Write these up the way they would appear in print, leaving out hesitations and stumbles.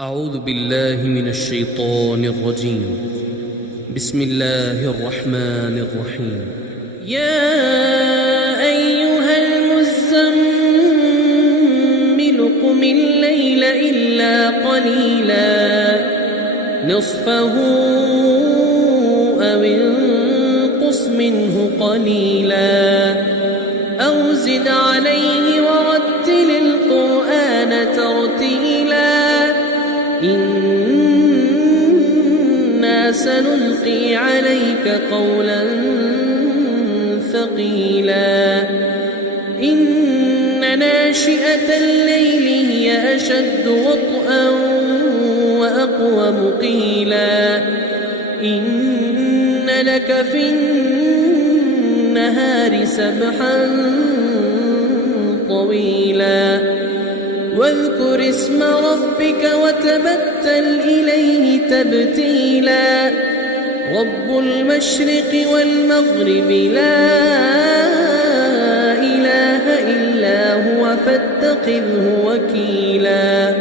أعوذ بالله من الشيطان الرجيم. بسم الله الرحمن الرحيم. يا أيها المزمل قم الليل إلا قليلا نصفه أو انقص منه قليلا أو زد عليه ورتل القرآن ترتيلا إنا سنلقي عليك قولا ثقيلا إن ناشئة الليل هي أشد وطئا وأقوم قيلا إن لك في النهار سبحا طويلا واذكر اسم ربك وتبتل إليه تبتيلا رب المشرق والمغرب لا إله إلا هو فاتخذه وكيلا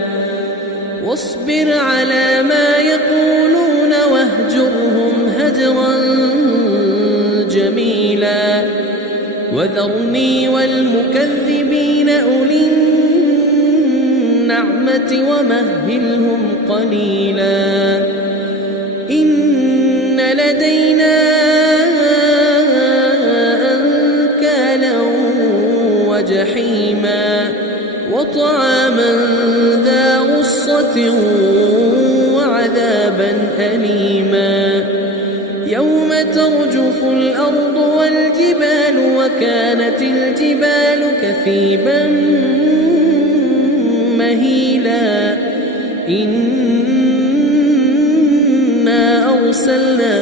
واصبر على ما يقولون واهجرهم هجرا جميلا وذرني والمكذبين أولي النعمة ومهلهم قليلا إن لدينا أنكالا وجحيما وطعاما ذا غصة وعذابا أليما يوم ترجف الأرض والجبال وكانت الجبال كثيبا مهيلا إنا أرسلنا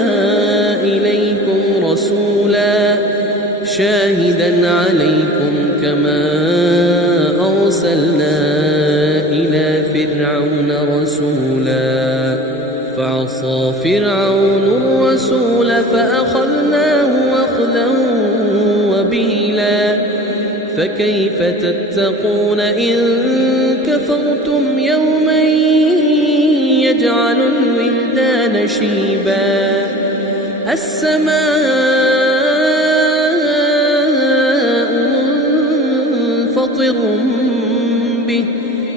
إليكم رسولا شاهدا عليكم كما أرسلنا إلى فرعون رسولا فعصى فرعون الرسول فأخذناه أخذا وبيلا فكيف تتقون إن كفرتم يوما يجعل الولدان شيبا السماء منفطر به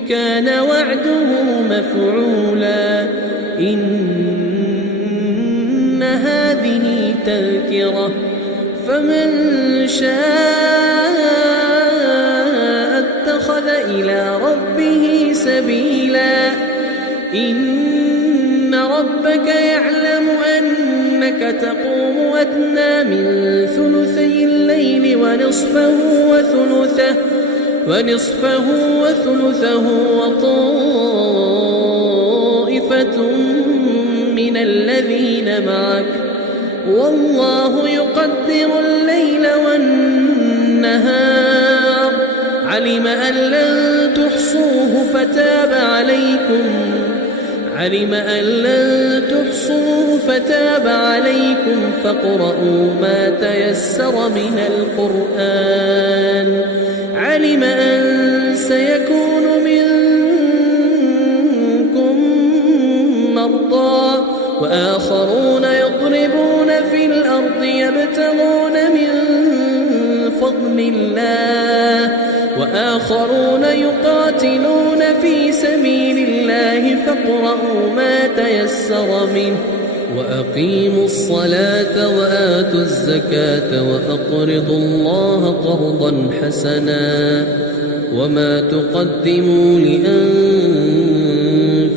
كان وعده مفعولا إن هذه تذكرة فمن شاء اتخذ إلى ربه سبيلا إن ربك يعلم أنك تقوم أدنى من ثلثي الليل ونصفه وثلثه وطائفة من الذين معك والله يقدر الليل والنهار علم أن لن تحصوه فتاب عليكم فاقرؤوا ما تيسر من القرآن علم أن سيكون منكم مرضى وآخرون يضربون في الأرض يبتغون من فضل الله وآخرون يقاتلون في سبيل الله فاقرؤوا ما تيسر منه وأقيموا الصلاة وآتوا الزكاة وأقرضوا الله قرضا حسنا وما تقدموا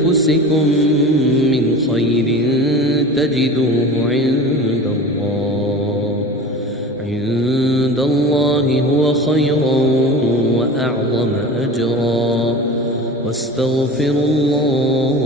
لأنفسكم من خير تجدوه عند الله هو خيرا وأعظم أجرا واستغفروا الله